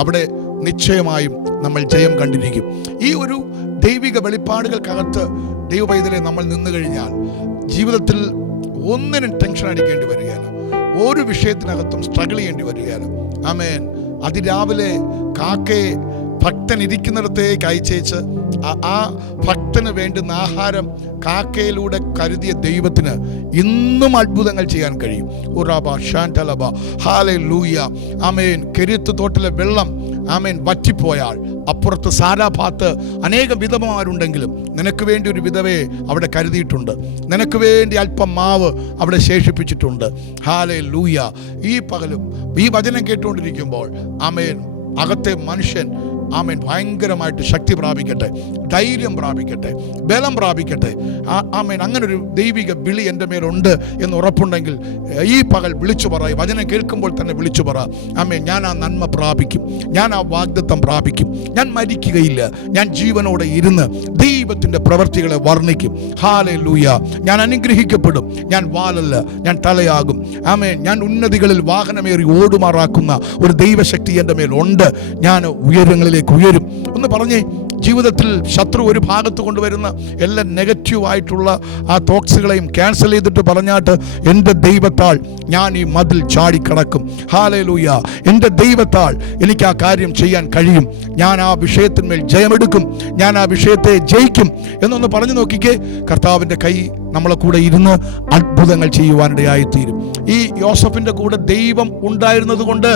അവിടെ നിശ്ചയമായും നമ്മൾ ജയം കണ്ടിരിക്കും. ഈ ഒരു ദൈവിക വെളിപ്പാടുകൾക്കകത്ത് ദൈവപൈതലെ നമ്മൾ നിന്നു കഴിഞ്ഞാൽ ജീവിതത്തിൽ ഒന്നിനും ടെൻഷൻ അടിക്കേണ്ടി വരികയില്ല, ഒരു വിഷയത്തിനകത്തും സ്ട്രഗിൾ ചെയ്യേണ്ടി വരികയില്ല. ആമേൻ. അതിരാവിലെ കാക്കയെ ഭക്തൻ ഇരിക്കുന്നിടത്തേക്ക് അയച്ചേച്ച് ആ ഭക്തന് വേണ്ടുന്ന ആഹാരം കാക്കയിലൂടെ കരുതിയ ദൈവത്തിന് ഇന്നും അത്ഭുതങ്ങൾ ചെയ്യാൻ കഴിയും. ഹല്ലേലൂയ. ആമേൻ. കെരീത്ത് തോട്ടിലെ വെള്ളം ആമേൻ വറ്റിപ്പോയാൽ അപ്പുറത്ത് സാരാഭാത്ത് അനേകം വിധവമാരുണ്ടെങ്കിലും നിനക്ക് വേണ്ടി ഒരു വിധവയെ അവിടെ കരുതിയിട്ടുണ്ട്, നിനക്ക് വേണ്ടി അല്പം മാവ് അവിടെ ശേഷിപ്പിച്ചിട്ടുണ്ട്. ഹല്ലേലൂയ. ഈ പകലും ഈ വചനം കേട്ടുകൊണ്ടിരിക്കുമ്പോൾ ആമേൻ അകത്തെ മനുഷ്യൻ ആമേൻ ഭയങ്കരമായിട്ട് ശക്തി പ്രാപിക്കട്ടെ, ധൈര്യം പ്രാപിക്കട്ടെ, ബലം പ്രാപിക്കട്ടെ. ആമേൻ. അങ്ങനൊരു ദൈവിക വിളി എൻ്റെ മേലുണ്ട് എന്ന് ഉറപ്പുണ്ടെങ്കിൽ ഈ പകൽ വിളിച്ചു പറ. വചനം കേൾക്കുമ്പോൾ തന്നെ വിളിച്ചു പറ. ആമേൻ. ഞാൻ ആ നന്മ പ്രാപിക്കും, ഞാൻ ആ വാഗ്ദത്തം പ്രാപിക്കും, ഞാൻ മരിക്കുകയില്ല, ഞാൻ ജീവനോടെ ഇരുന്ന് ദൈവത്തിൻ്റെ പ്രവൃത്തികളെ വർണ്ണിക്കും. ഹല്ലേലൂയ. ഞാൻ അനുഗ്രഹിക്കപ്പെടും, ഞാൻ വാലല്ല ഞാൻ തലയാകും. ആമേൻ. ഞാൻ ഉന്നതികളിൽ വാഹനമേറി ഓടുമാറാക്കുന്ന ഒരു ദൈവശക്തി എൻ്റെ മേലുണ്ട്. ഞാൻ ഉയരങ്ങളിലേക്ക് ഉയരും. ഒന്ന് പറഞ്ഞേ, ജീവിതത്തിൽ ശത്രു ഒരു ഭാഗത്ത് കൊണ്ടുവരുന്ന എല്ലാ നെഗറ്റീവായിട്ടുള്ള ആ തോക്സുകളെയും ക്യാൻസൽ ചെയ്തിട്ട് പറഞ്ഞാട്ട് എൻ്റെ ദൈവത്താൽ ഞാൻ ഈ മതിൽ ചാടിക്കടക്കും. ഹല്ലേലൂയ. എൻ്റെ ദൈവത്താൽ എനിക്ക് ആ കാര്യം ചെയ്യാൻ കഴിയും, ഞാൻ ആ വിഷയത്തിന്മേൽ ജയമെടുക്കും, ഞാൻ ആ വിഷയത്തെ ജയിക്കും എന്നൊന്ന് പറഞ്ഞു നോക്കിക്കേ. കർത്താവിൻ്റെ കൈ നമ്മളെ കൂടെ ഇരുന്ന് അത്ഭുതങ്ങൾ ചെയ്യുവാനിടയായിത്തീരും. ഈ യോസഫിൻ്റെ കൂടെ ദൈവം ഉണ്ടായിരുന്നത് കൊണ്ട്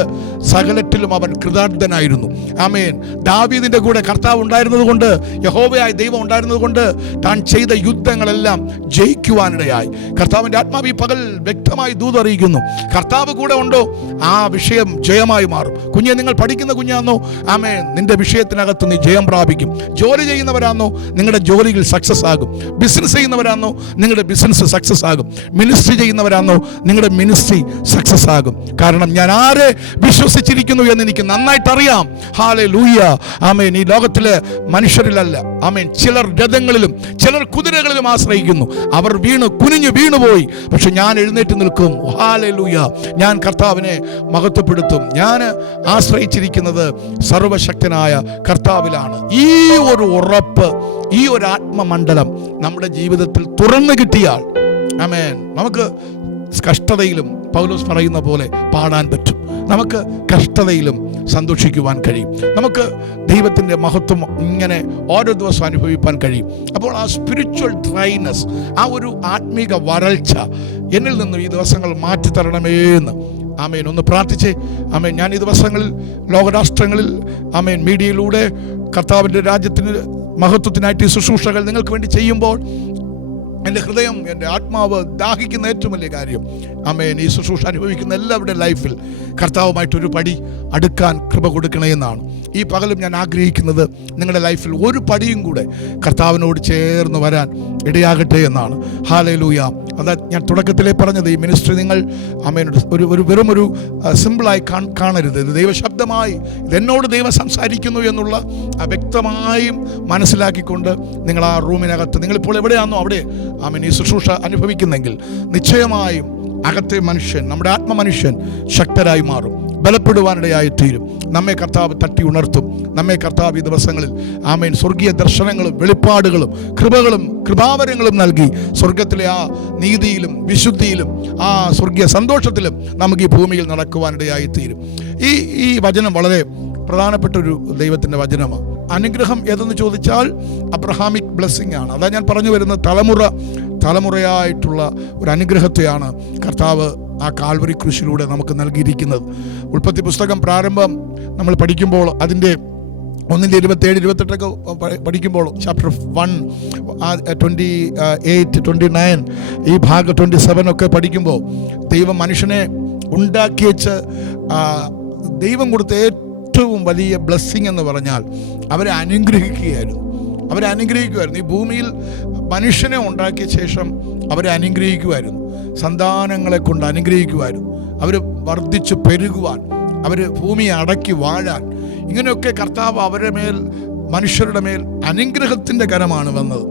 സകലത്തിലും അവൻ കൃതാർത്ഥനായിരുന്നു. ആമേൻ. ദാവീദിൻ്റെ കൂടെ കർത്താവ് ഉണ്ടായിരുന്നത് കൊണ്ട്, യഹോവയായ ദൈവം ഉണ്ടായിരുന്നത് കൊണ്ട് താൻ ചെയ്ത യുദ്ധങ്ങളെല്ലാം ജയിക്കുവാനിടയായി. കർത്താവിൻ്റെ ആത്മാവ് ഈ പകൽ വ്യക്തമായി ദൂതറിയിക്കുന്നു, കർത്താവ് കൂടെ ഉണ്ടോ ആ വിഷയം ജയമായി മാറും. കുഞ്ഞെ, നിങ്ങൾ പഠിക്കുന്ന കുഞ്ഞാന്നോ, ആമേൻ, നിന്റെ വിഷയത്തിനകത്ത് നീ ജയം പ്രാപിക്കും. ജോലി ചെയ്യുന്നവരാന്നോ, നിങ്ങളുടെ ജോലിയിൽ സക്സസ് ആകും. ബിസിനസ് ചെയ്യുന്നവരാന്നോ, നിങ്ങളുടെ ബിസിനസ് സക്സസ് ആകും. മിനിസ്ട്രി ചെയ്യുന്നവരാന്നോ, നിങ്ങളുടെ മിനിസ്ട്രി സക്സസ് ആകും. കാരണം ഞാൻ ആരെ വിശ്വസിച്ചിരിക്കുന്നു എന്ന് എനിക്ക് നന്നായിട്ട് അറിയാം. ഹല്ലേലൂയ. ആമേൻ. ഈ ലോകത്തിലെ മനുഷ്യരിലല്ല, ആമേൻ, ചിലർ രഥങ്ങളിലും ചിലർ കുതിരകളിലും ആശ്രയിക്കുന്നു. അവർ കുനിഞ്ഞു വീണുപോയി. പക്ഷെ ഞാൻ എഴുന്നേറ്റ് നിൽക്കും. ഹല്ലേലൂയ. ഞാൻ കർത്താവിനെ മഹത്വപ്പെടുത്തും. ഞാൻ ആശ്രയിച്ചിരിക്കുന്നത് സർവശക്തനായ കർത്താവിലാണ്. ഈ ഒരു ഉറപ്പ്, ഈ ഒരു ആത്മമണ്ഡലം നമ്മുടെ ജീവിതത്തിൽ തുറന്നു കിട്ടിയാൽ ആമേൻ, നമുക്ക് കഷ്ടതയിലും പൗലോസ് പറയുന്ന പോലെ പാടാൻ പറ്റും. നമുക്ക് കഷ്ടതയിലും സന്തോഷിക്കുവാൻ കഴിയും. നമുക്ക് ദൈവത്തിൻ്റെ മഹത്വം ഇങ്ങനെ ഓരോ ദിവസം അനുഭവിക്കാൻ കഴിയും. അപ്പോൾ ആ സ്പിരിച്വൽ ഡ്രൈനസ്, ആ ഒരു ആത്മീക വരൾച്ച എന്നിൽ നിന്നും ഈ ദിവസങ്ങൾ മാറ്റിത്തരണമേ എന്ന് ആമേൻ ഒന്ന് പ്രാർത്ഥിച്ചേ. ആമേൻ. ഞാൻ ഈ ദിവസങ്ങളിൽ ലോകരാഷ്ട്രങ്ങളിൽ ആമേൻ മീഡിയയിലൂടെ കർത്താവിൻ്റെ രാജ്യത്തിന് മഹത്വത്തിനായിട്ട് ഈ ശുശ്രൂഷകൾ നിങ്ങൾക്ക് വേണ്ടി ചെയ്യുമ്പോൾ എൻ്റെ ഹൃദയം, എൻ്റെ ആത്മാവ് ദാഹിക്കുന്ന ഏറ്റവും വലിയ കാര്യം ആമേൻ, ഈ ശുശ്രൂഷ അനുഭവിക്കുന്ന എല്ലാവരുടെയും ലൈഫിൽ കർത്താവുമായിട്ടൊരു പടി അടുക്കാൻ കൃപ കൊടുക്കണേ എന്നാണ്. ഈ പകലും ഞാൻ ആഗ്രഹിക്കുന്നത് നിങ്ങളുടെ ലൈഫിൽ ഒരു പടിയും കൂടെ കർത്താവിനോട് ചേർന്ന് വരാൻ ഇടയാകട്ടെ എന്നാണ്. ഹല്ലേലൂയ. അതാ ഞാൻ തുടക്കത്തിലേ പറഞ്ഞത്, ഈ മിനിസ്ട്രി നിങ്ങൾ ആമേൻ വെറും ഒരു സിമ്പിളായി കാണരുത്. ഇത് ദൈവശബ്ദമായി, ഇതെന്നോട് ദൈവം സംസാരിക്കുന്നു എന്നുള്ള വ്യക്തമായും മനസ്സിലാക്കിക്കൊണ്ട് നിങ്ങൾ ആ റൂമിനകത്ത്, നിങ്ങളിപ്പോൾ എവിടെയാണെന്നോ അവിടെ ആമേൻ ഈ ശുശ്രൂഷ അനുഭവിക്കുന്നെങ്കിൽ നിശ്ചയമായും അകത്തെ മനുഷ്യൻ, നമ്മുടെ ആത്മമനുഷ്യൻ ശക്തരായി മാറും, ബലപ്പെടുവാനിടയായി തീരും. നമ്മെ കർത്താവ് തട്ടി ഉണർത്തും. നമ്മെ കർത്താവ് ഈ ദിവസങ്ങളിൽ ആമേൻ സ്വർഗീയ ദർശനങ്ങളും വെളിപ്പാടുകളും കൃപകളും കൃപാവരങ്ങളും നൽകി സ്വർഗത്തിലെ ആ നീതിയിലും വിശുദ്ധിയിലും ആ സ്വർഗീയ സന്തോഷത്തിലും നമുക്ക് ഈ ഭൂമിയിൽ നടക്കുവാനിടയായി തീരും. ഈ വചനം വളരെ പ്രധാനപ്പെട്ട ഒരു ദൈവത്തിൻ്റെ വചനമാണ്. അനുഗ്രഹം ഏതെന്ന് ചോദിച്ചാൽ അബ്രഹാമിക് ബ്ലെസ്സിങ് ആണ്. അതാ ഞാൻ പറഞ്ഞു വരുന്നത്, തലമുറയായിട്ടുള്ള ഒരു അനുഗ്രഹത്തെയാണ് കർത്താവ് ആ കാൽവരി ക്രൂശിലൂടെ നമുക്ക് നൽകിയിരിക്കുന്നത്. ഉൽപ്പത്തി പുസ്തകം പ്രാരംഭം നമ്മൾ പഠിക്കുമ്പോൾ അതിൻ്റെ 1:27-28 പഠിക്കുമ്പോൾ ചാപ്റ്റർ 1 28, 29 ഈ ഭാഗം 27 ഒക്കെ പഠിക്കുമ്പോൾ ദൈവം മനുഷ്യനെ ഉണ്ടാക്കിയേച്ച് ദൈവം കൊടുത്ത ഏറ്റവും വലിയ ബ്ലെസ്സിങ് എന്ന് പറഞ്ഞാൽ അവരെ അനുഗ്രഹിക്കുകയായിരുന്നു. ഈ ഭൂമിയിൽ മനുഷ്യനെ ഉണ്ടാക്കിയ ശേഷം അവരെ അനുഗ്രഹിക്കുമായിരുന്നു. സന്താനങ്ങളെ കൊണ്ട് അനുഗ്രഹിക്കുമായിരുന്നു. അവർ വർദ്ധിച്ച് പെരുകുവാൻ, അവർ ഭൂമിയെ അടക്കി വാഴാൻ, ഇങ്ങനെയൊക്കെ കർത്താവ് അവരുടെ മേൽ, മനുഷ്യരുടെ മേൽ അനുഗ്രഹത്തിൻ്റെ കരമാണ് വന്നത്.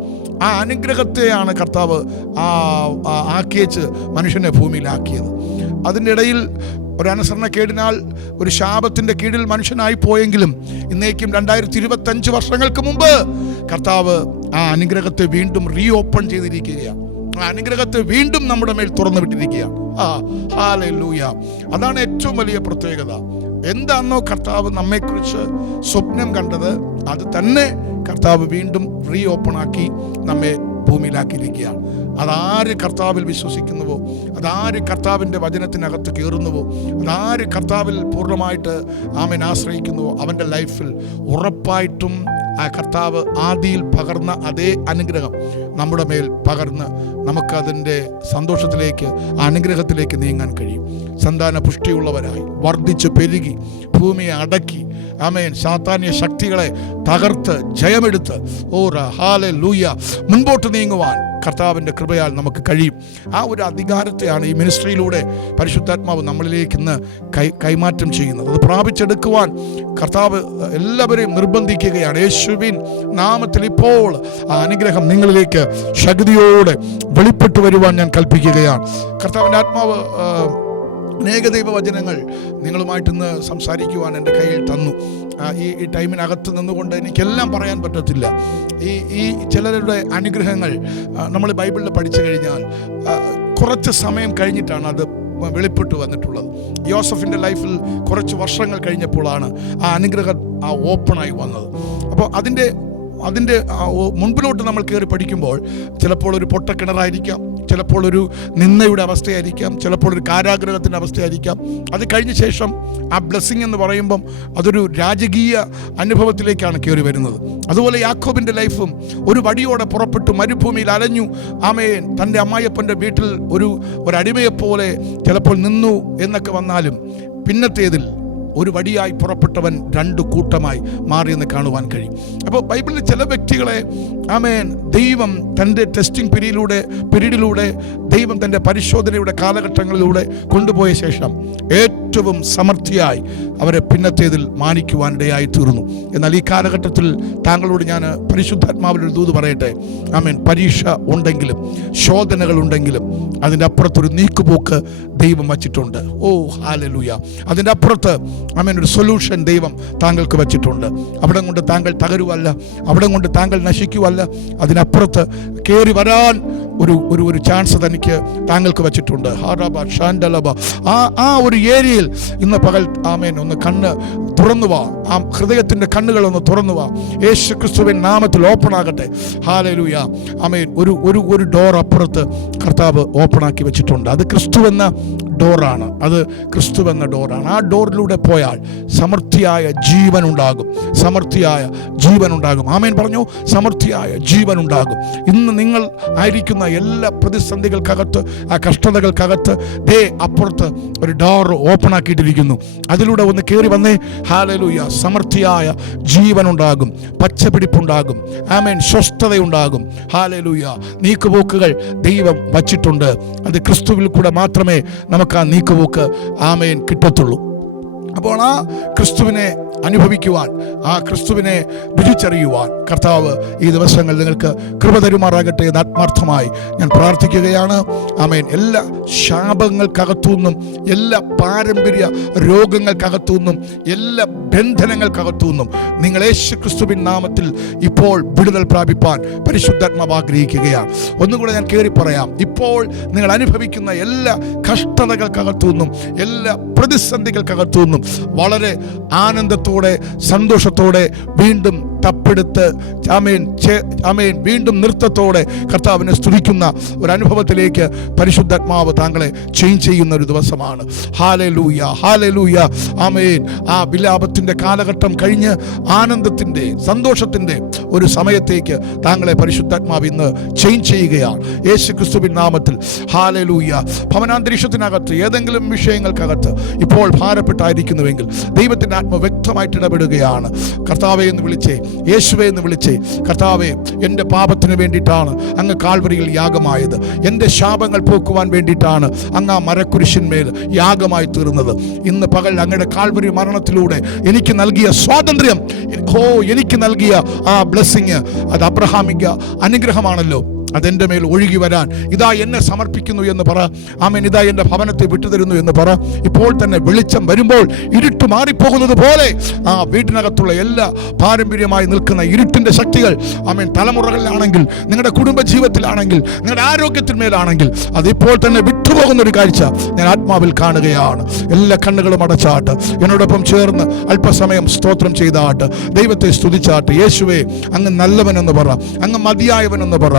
ആ അനുഗ്രഹത്തെയാണ് കർത്താവ് ആക്കിയേച്ച് മനുഷ്യനെ ഭൂമിയിലാക്കിയത്. അതിൻ്റെ ഇടയിൽ ഒരനുസരണക്കേടിനാൽ ഒരു ശാപത്തിൻ്റെ കീഴിൽ മനുഷ്യനായി പോയെങ്കിലും ഇന്നേക്കും 2025 വർഷങ്ങൾക്ക് മുമ്പ് കർത്താവ് ആ അനുഗ്രഹത്തെ വീണ്ടും റീഓപ്പൺ ചെയ്തിരിക്കുകയാണ്. ആ അനുഗ്രഹത്തെ വീണ്ടും നമ്മുടെ മേൽ തുറന്നു വിട്ടിരിക്കുകയാണ്. ഹല്ലേലൂയ. അതാണ് ഏറ്റവും വലിയ പ്രത്യേകത. എന്താണോ കർത്താവ് നമ്മെക്കുറിച്ച് സ്വപ്നം കണ്ടത്, അത് തന്നെ കർത്താവ് വീണ്ടും റീഓപ്പൺ ആക്കി നമ്മെ ഭൂമിയിലാക്കിയിരിക്കുകയാണ്. അതാര് കർത്താവിൽ വിശ്വസിക്കുന്നുവോ, അതാര് കർത്താവിൻ്റെ വചനത്തിനകത്ത് കയറുന്നുവോ, അതാര് കർത്താവിൽ പൂർണ്ണമായിട്ട് ആമേൻ ആശ്രയിക്കുന്നുവോ, അവൻ്റെ ലൈഫിൽ ഉറപ്പായിട്ടും ആ കർത്താവ് ആദിയിൽ പകർന്ന അതേ അനുഗ്രഹം നമ്മുടെ മേൽ പകർന്ന് നമുക്കതിൻ്റെ സന്തോഷത്തിലേക്ക്, ആ അനുഗ്രഹത്തിലേക്ക് നീങ്ങാൻ കഴിയും. സന്താന പുഷ്ടിയുള്ളവരായി വർദ്ധിച്ച് പെരുകി ഭൂമിയെ അടക്കി ആമേൻ സാത്താന്യ ശക്തികളെ തകർത്ത് ജയമെടുത്ത് ഹല്ലേലൂയ മുൻപോട്ട് നീങ്ങുവാൻ കർത്താവിൻ്റെ കൃപയാൽ നമുക്ക് കഴിയും. ആ ഒരു അധികാരത്തെയാണ് ഈ മിനിസ്ട്രിയിലൂടെ പരിശുദ്ധാത്മാവ് നമ്മളിലേക്ക് ഇന്ന് കൈമാറ്റം ചെയ്യുന്നത്. അത് പ്രാപിച്ചെടുക്കുവാൻ കർത്താവ് എല്ലാവരെയും നിർബന്ധിക്കുകയാണ്. യേശുവിൻ നാമത്തിൽ ഇപ്പോൾ ആ അനുഗ്രഹം നിങ്ങളിലേക്ക് ശക്തിയോടെ വെളിപ്പെട്ടു വരുവാൻ ഞാൻ കൽപ്പിക്കുകയാണ്. കർത്താവിൻ്റെ ആത്മാവ് അനേക ദൈവവചനങ്ങൾ നിങ്ങളുമായിട്ടിന്ന് സംസാരിക്കുവാൻ എൻ്റെ കയ്യിൽ തന്നു. ഈ ടൈമിനകത്ത് നിന്നുകൊണ്ട് എനിക്കെല്ലാം പറയാൻ പറ്റത്തില്ല. ഈ ചിലരുടെ അനുഗ്രഹങ്ങൾ നമ്മൾ ബൈബിളിൽ പഠിച്ചു കഴിഞ്ഞാൽ കുറച്ച് സമയം കഴിഞ്ഞിട്ടാണ് അത് വെളിപ്പെട്ടു വന്നിട്ടുള്ളത്. യോസഫിൻ്റെ ലൈഫിൽ കുറച്ച് വർഷങ്ങൾ കഴിഞ്ഞപ്പോഴാണ് ആ അനുഗ്രഹം ഓപ്പണായി വന്നത്. അപ്പോൾ അതിൻ്റെ മുൻപിലോട്ട് നമ്മൾ കയറി പഠിക്കുമ്പോൾ ചിലപ്പോൾ ഒരു പൊട്ടക്കിണറായിരിക്കാം, ചിലപ്പോൾ ഒരു നിന്ദയുടെ അവസ്ഥയായിരിക്കാം, ചിലപ്പോൾ ഒരു കാരാഗ്രഹത്തിൻ്റെ അവസ്ഥയായിരിക്കാം. അത് കഴിഞ്ഞ ശേഷം ആ ബ്ലെസ്സിങ് എന്ന് പറയുമ്പം അതൊരു രാജകീയ അനുഭവത്തിലേക്കാണ് കയറി വരുന്നത്. അതുപോലെ യാക്കോബിൻ്റെ ലൈഫും ഒരു വടിയോടെ പുറപ്പെട്ടു മരുഭൂമിയിൽ അലഞ്ഞു. ആമേൻ തൻ്റെ അമ്മായിയപ്പൻ്റെ വീട്ടിൽ ഒരു അടിമയെപ്പോലെ ചിലപ്പോൾ നിന്നു എന്നൊക്കെ വന്നാലും പിന്നത്തേതിൽ ഒരു വടിയായി പുറപ്പെട്ടവൻ 2 കൂട്ടമായി മാറിയെന്ന് കാണുവാൻ കഴിയും. അപ്പോൾ ബൈബിളിൽ ചില വ്യക്തികളെ ആമേൻ ദൈവം തൻ്റെ ടെസ്റ്റിംഗ് പീരീഡിലൂടെ ദൈവം തൻ്റെ പരിശോധനയുടെ കാലഘട്ടങ്ങളിലൂടെ കൊണ്ടുപോയ ശേഷം ഏറ്റവും സമൃദ്ധിയായി അവരെ പിന്നത്തേതിൽ മാനിക്കുവാനിടയായി തീർന്നു. എന്നാൽ ഈ കാലഘട്ടത്തിൽ താങ്കളോട് ഞാൻ പരിശുദ്ധാത്മാവിലൊരു ദൂത് പറയട്ടെ. ആമേൻ പരീക്ഷ ഉണ്ടെങ്കിലും ശോധനകൾ ഉണ്ടെങ്കിലും അതിൻ്റെ അപ്പുറത്തൊരു നീക്കുപോക്ക് ദൈവം വച്ചിട്ടുണ്ട്. ഹല്ലേലൂയ. അതിൻ്റെ അപ്പുറത്ത് ആമേൻ ഒരു സൊല്യൂഷൻ ദൈവം താങ്കൾക്ക് വച്ചിട്ടുണ്ട്. അവിടെ കൊണ്ട് താങ്കൾ തകരുവല്ല, അവിടെ കൊണ്ട് താങ്കൾ നശിക്കുവല്ല, അതിനപ്പുറത്ത് കയറി വരാൻ ഒരു ചാൻസ് തനിക്ക് താങ്കൾക്ക് വച്ചിട്ടുണ്ട്. ആ ഒരു ഏരിയയിൽ ഇന്ന് പകൽ ആമേൻ ഒന്ന് കണ്ണ് തുറന്നു വാ, ആ ഹൃദയത്തിൻ്റെ കണ്ണുകളൊന്ന് തുറന്നു വാ. യേശു ക്രിസ്തുവിൻ നാമത്തിൽ ഓപ്പൺ ആകട്ടെ. ഹല്ലേലൂയ. ആമേൻ ഒരു ഡോർ അപ്പുറത്ത് കർത്താവ് ഓപ്പണാക്കി വെച്ചിട്ടുണ്ട്. അത് ക്രിസ്തുവെന്ന ഡോറാണ്. ആ ഡോറിലൂടെ പോയാൽ സമൃദ്ധിയായ ജീവനുണ്ടാകും. ആമേൻ പറഞ്ഞു, സമൃദ്ധിയായ ജീവനുണ്ടാകും. ഇന്ന് നിങ്ങൾ ആയിരിക്കുന്ന എല്ലാ പ്രതിസന്ധികൾക്കകത്ത്, ആ കഷ്ടതകൾക്കകത്ത് അപ്പുറത്ത് ഒരു ഡോർ ഓപ്പൺ ആക്കിയിട്ടിരിക്കുന്നു. അതിലൂടെ ഒന്ന് കയറി വന്നേ. ഹല്ലേലൂയ. സമൃദ്ധിയായ ജീവനുണ്ടാകും, പച്ചപിടിപ്പുണ്ടാകും, ആമേൻ സ്വസ്ഥതയുണ്ടാകും. ഹല്ലേലൂയ. നീക്കുപോക്കുകൾ ദൈവം വച്ചിട്ടുണ്ട്. അത് ക്രിസ്തുവിൽ കൂടെ മാത്രമേ നമുക്ക് ആ നീക്കുപോക്ക് ആമേൻ കിട്ടത്തുള്ളൂ. അപ്പോൾ ആ ക്രിസ്തുവിനെ അനുഭവിക്കുവാൻ, ആ ക്രിസ്തുവിനെ രുചിച്ചറിയുവാൻ കർത്താവ് ഈ ദിവസങ്ങൾ നിങ്ങൾക്ക് കൃപ തരുമാറാകട്ടെ എന്ന് ആത്മാർത്ഥമായി ഞാൻ പ്രാർത്ഥിക്കുകയാണ്. ആമേൻ. എല്ലാ ശാപങ്ങൾക്കകത്തുനിന്നും, എല്ലാ പാരമ്പര്യ രോഗങ്ങൾക്കകത്തുനിന്നും, എല്ലാ ബന്ധനങ്ങൾക്കകത്തുനിന്നും നിങ്ങൾ യേശു ക്രിസ്തുവിൻ നാമത്തിൽ ഇപ്പോൾ വിടുതൽ പ്രാപിപ്പാൻ പരിശുദ്ധാത്മാവ് ആഗ്രഹിക്കുകയാണ്. ഒന്നുകൂടെ ഞാൻ കയറി പറയാം. ഇപ്പോൾ നിങ്ങൾ അനുഭവിക്കുന്ന എല്ലാ കഷ്ടതകൾക്കകത്തുനിന്നും, എല്ലാ പ്രതിസന്ധികൾക്കകത്തുനിന്നും വളരെ ആനന്ദത്തോടെ, സന്തോഷത്തോടെ വീണ്ടും തപ്പെടുത്ത് ആമേൻ വീണ്ടും നൃത്തത്തോടെ കർത്താവിനെ സ്തുതിക്കുന്ന ഒരു അനുഭവത്തിലേക്ക് പരിശുദ്ധാത്മാവ് താങ്കളെ ചേഞ്ച് ചെയ്യുന്ന ഒരു ദിവസമാണ്. ഹല്ലേലൂയ, ഹല്ലേലൂയ, ആമേൻ. ആ വിലാപത്തിൻ്റെ കാലഘട്ടം കഴിഞ്ഞ് ആനന്ദത്തിൻ്റെ, സന്തോഷത്തിൻ്റെ ഒരു സമയത്തേക്ക് താങ്കളെ പരിശുദ്ധാത്മാവ് ഇന്ന് ചേഞ്ച് ചെയ്യുകയാണ് യേശു ക്രിസ്തുവിൻ നാമത്തിൽ. ഹല്ലേലൂയ. ഭവനാന്തരീക്ഷത്തിനകത്ത് ഏതെങ്കിലും വിഷയങ്ങൾക്കകത്ത് ഇപ്പോൾ ഭാരപ്പെട്ടായിരിക്കുന്നുവെങ്കിൽ ദൈവത്തിൻ്റെ ആത്മ വ്യക്തമായിട്ട് ഇടപെടുകയാണ്. കർത്താവെ എന്ന് വിളിച്ചേ, യേശുവേ എന്ന് വിളിച്ചേ. കർത്താവെ, എൻ്റെ പാപത്തിന് വേണ്ടിയിട്ടാണ് അങ്ങ് കാൽവരിയിൽ യാഗമായത്. എൻ്റെ ശാപങ്ങൾ പോക്കുവാൻ വേണ്ടിയിട്ടാണ് അങ്ങ് ആ മരക്കുരിശിന്മേൽ യാഗമായി തീർന്നത്. ഇന്ന് പകൽ അങ്ങയുടെ കാൽവരി മരണത്തിലൂടെ എനിക്ക് നൽകിയ സ്വാതന്ത്ര്യം, എനിക്ക് നൽകിയ ആ ബ്ലെസ്സിങ്, അത് അബ്രഹാമിക അനുഗ്രഹമാണല്ലോ. അതെൻ്റെ മേൽ ഒഴുകി വരാൻ ഇതാ എന്നെ സമർപ്പിക്കുന്നു എന്ന് പറ. ആമേൻ. ഇതാ എൻ്റെ ഭവനത്തെ വിട്ടുതരുന്നു എന്ന് പറ. ഇപ്പോൾ തന്നെ വെളിച്ചം വരുമ്പോൾ ഇരുട്ട് മാറിപ്പോകുന്നത് പോലെ ആ വീട്ടിനകത്തുള്ള എല്ലാ പാരമ്പര്യമായി നിൽക്കുന്ന ഇരുട്ടിൻ്റെ ശക്തികൾ, ആമേൻ, തലമുറകളിലാണെങ്കിൽ, നിങ്ങളുടെ കുടുംബജീവിതത്തിലാണെങ്കിൽ, നിങ്ങളുടെ ആരോഗ്യത്തിന്മേലാണെങ്കിൽ, അതിപ്പോൾ തന്നെ വിട്ടുപോകുന്ന ഒരു കാഴ്ച ഞാൻ ആത്മാവിൽ കാണുകയാണ്. എല്ലാ കണ്ണുകളും അടച്ചാട്ട് എന്നോടൊപ്പം ചേർന്ന് അല്പസമയം സ്തോത്രം ചെയ്താട്ട് ദൈവത്തെ സ്തുതിച്ചാട്ട്. യേശുവേ, അങ്ങ് നല്ലവനെന്ന് പറ, അങ്ങ് മതിയായവനെന്ന് പറ,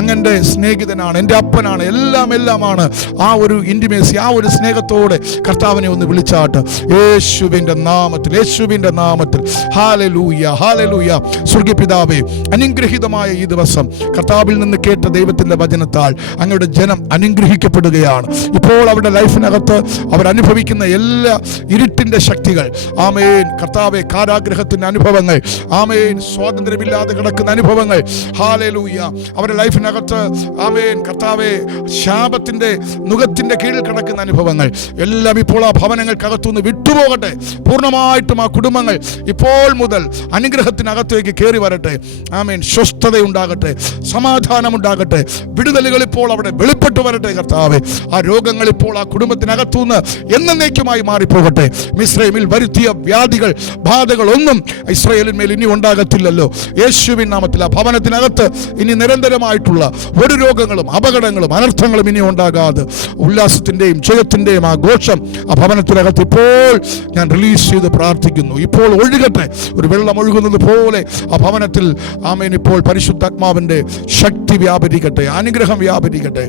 അങ്ങൻ്റെ സ്നേഹിതനാണ്, എൻ്റെ അപ്പനാണ്, എല്ലാമാണ്. ആ ഒരു ഇൻറ്റിമേസി, ആ ഒരു സ്നേഹത്തോടെ കർത്താവിനെ ഒന്ന് വിളിച്ചാട്ട് യേശുവിൻ്റെ നാമത്തിൽ, യേശുവിൻ്റെ നാമത്തിൽ. Hallelujah, hallelujah. സ്വർഗ്ഗീയ പിതാവേ, അനുഗ്രഹീതമായ ഈ ദിവസം കർത്താവിൽ നിന്ന് കേട്ട ദൈവത്തിൻ്റെ വചനത്താൽ അങ്ങയുടെ ജനം അനുഗ്രഹിക്കപ്പെടുകയാണ്. ഇപ്പോൾ അവരുടെ ലൈഫിനകത്ത് അവർ അനുഭവിക്കുന്ന എല്ലാ ഇരുട്ടിൻ്റെ ശക്തികൾ, ആമേൻ കർത്താവെ, കാരാഗ്രഹത്തിൻ്റെ അനുഭവങ്ങൾ, ആമേൻ, സ്വാതന്ത്ര്യമില്ലാതെ കിടക്കുന്ന അനുഭവങ്ങൾ, ഹല്ലേലൂയ, അവരുടെ ലൈഫിനകത്ത്, ആമേൻ കർത്താവെ, ശാപത്തിൻ്റെ നുകത്തിൻ്റെ കീഴിൽ കിടക്കുന്ന അനുഭവങ്ങൾ എല്ലാം ഇപ്പോൾ ആ ഭവനങ്ങൾക്കകത്തുനിന്ന് വിട്ടുപോകട്ടെ. പൂർണ്ണമായിട്ടും ആ കുടുംബങ്ങൾ ഇപ്പോൾ മുതൽ അനുഗ്രഹത്തിനകത്തേക്ക് കയറി വരട്ടെ. ആമേൻ. സ്വസ്ഥതയുണ്ടാകട്ടെ, സമാധാനമുണ്ടാകട്ടെ, വിടുതലുകൾ ഇപ്പോൾ അവിടെ വെളിപ്പെട്ടു വരട്ടെ. കർത്താവെ, ആ രോഗങ്ങൾ ഇപ്പോൾ ആ കുടുംബത്തിനകത്തുനിന്ന് എന്നേക്കുമായി മാറിപ്പോകട്ടെ. മിസ്രൈമിൽ വരുത്തിയ വ്യാധികൾ, ബാധകൾ ഒന്നും ഇസ്രായേലിന്മേൽ ഇനി ഉണ്ടാകത്തില്ലല്ലോ. യേശുവിൻ നാമത്തിൽ ആ ഭവനത്തിനകത്ത് ഇനി നിരന്തരമായിട്ടുള്ള ഒരു രോഗങ്ങളും അപകടങ്ങളും അനർത്ഥങ്ങളും ഇനി ഉണ്ടാകാതെ ഉല്ലാസത്തിൻ്റെയും ജയത്തിൻ്റെയും ആ ഘോഷം ആ ഭവനത്തിനകത്ത് ഇപ്പോൾ ഞാൻ റിലീസ് ചെയ്ത് പ്രാർത്ഥിക്കുന്നു. ഇപ്പോൾ ഒഴുകട്ടെ, ഒരു വെള്ളം ഒഴുകുന്നത് പോലെ ആ ഭവനത്തിൽ. ആമേൻ. ഇപ്പോൾ പരിശുദ്ധാത്മാവിൻ്റെ ശക്തി വ്യാപരിക്കട്ടെ, അനുഗ്രഹം വ്യാപരിക്കട്ടെ.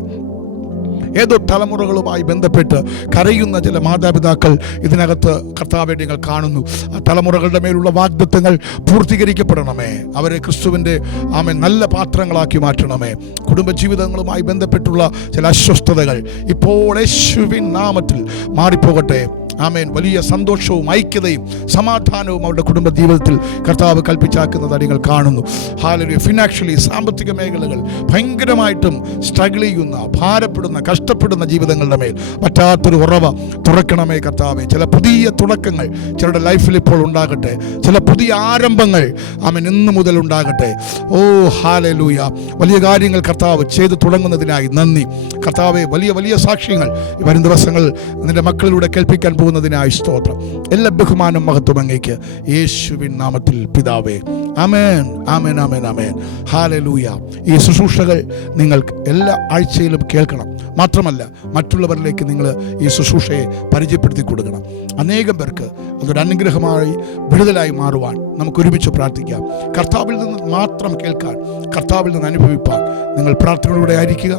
ഏതോ തലമുറകളുമായി ബന്ധപ്പെട്ട് കരയുന്ന ചില മാതാപിതാക്കൾ ഇതിനകത്ത് കർത്താവെ നിങ്ങൾ കാണുന്നു. ആ തലമുറകളുടെ മേലുള്ള വാഗ്ദത്തങ്ങൾ പൂർത്തീകരിക്കപ്പെടണമേ. അവരെ ക്രിസ്തുവിൻ്റെ ആമേൻ നല്ല പാത്രങ്ങളാക്കി മാറ്റണമേ. കുടുംബജീവിതങ്ങളുമായി ബന്ധപ്പെട്ടുള്ള ചില അസ്വസ്ഥതകൾ ഇപ്പോൾ യേശുവിൻ നാമത്തിൽ മാറിപ്പോകട്ടെ. ആമേൻ. വലിയ സന്തോഷവും ഐക്യതയും സമാധാനവും അവരുടെ കുടുംബ ജീവിതത്തിൽ കർത്താവ് കൽപ്പിച്ചാക്കുന്നത് നിങ്ങൾ കാണുന്നു. ഹല്ലേലൂയ. ഫിനാൻഷ്യലി, സാമ്പത്തിക മേഖലകൾ ഭയങ്കരമായിട്ടും സ്ട്രഗിൾ ചെയ്യുന്ന, ഭാരപ്പെടുന്ന, കഷ്ടപ്പെടുന്ന ജീവിതങ്ങളുടെ മേൽ പറ്റാത്തൊരു ഉറവ തുറക്കണമേ കർത്താവേ. ചില പുതിയ തുടക്കങ്ങൾ ചിലരുടെ ലൈഫിൽ ഇപ്പോൾ ഉണ്ടാകട്ടെ. ചില പുതിയ ആരംഭങ്ങൾ ആമേൻ ഇന്നു മുതൽ ഉണ്ടാകട്ടെ. ഓ ഹല്ലേലൂയ. വലിയ കാര്യങ്ങൾ കർത്താവ് ചെയ്തു തുടങ്ങുന്നതിനായി നന്ദി കർത്താവേ. വലിയ വലിയ സാക്ഷ്യങ്ങൾ വരും ദിവസങ്ങൾ നിന്റെ മക്കളിലൂടെ കേൾപ്പിക്കാൻ പോകുന്നതിനായി സ്തോത്രം. എല്ലാ ബഹുമാനം മഹത്വം അങ്ങേക്ക് യേശുവിൻ നാമത്തിൽ പിതാവേ. ആമേൻ, ആമേൻ, ആമേൻ, ആമേൻ. ഹല്ലേലൂയ. ഈ ശുശ്രൂഷകൾ നിങ്ങൾ എല്ലാ ആഴ്ചയിലും കേൾക്കണം. മാത്രമല്ല മറ്റുള്ളവരിലേക്ക് നിങ്ങൾ ഈ ശുശ്രൂഷയെ പരിചയപ്പെടുത്തി കൊടുക്കണം. അനേകം പേർക്ക് അതൊരു അനുഗ്രഹമായി, വിടുതലായി മാറുവാൻ നമുക്ക് ഒരുമിച്ച് പ്രാർത്ഥിക്കാം. കർത്താവിൽ നിന്ന് മാത്രം കേൾക്കാൻ, കർത്താവിൽ നിന്ന് അനുഭവിപ്പാൻ നിങ്ങൾ പ്രാർത്ഥനയിലൂടെ ആയിരിക്കുക.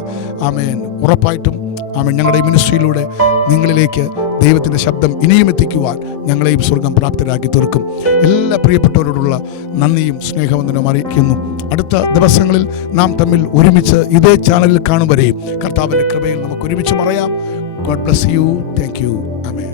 ആമേൻ. ഉറപ്പായിട്ടും ആമേൻ. ഞങ്ങളുടെ ഈ മിനിസ്ട്രിയിലൂടെ നിങ്ങളിലേക്ക് ദൈവത്തിൻ്റെ ശബ്ദം ഇനിയും എത്തിക്കുവാൻ ഞങ്ങളെയും സ്വർഗം പ്രാപ്തരാക്കി തീർക്കും. എല്ലാ പ്രിയപ്പെട്ടവരോടുള്ള നന്ദിയും സ്നേഹവന്ദനവും അറിയിക്കുന്നു. അടുത്ത ദിവസങ്ങളിൽ നാം തമ്മിൽ ഒരുമിച്ച് ഇതേ ചാനലിൽ കാണും വരെയും കർത്താവിൻ്റെ കൃപയിൽ നമുക്ക് ഒരുമിച്ച് മറയാം. God bless you. Thank you. Amen.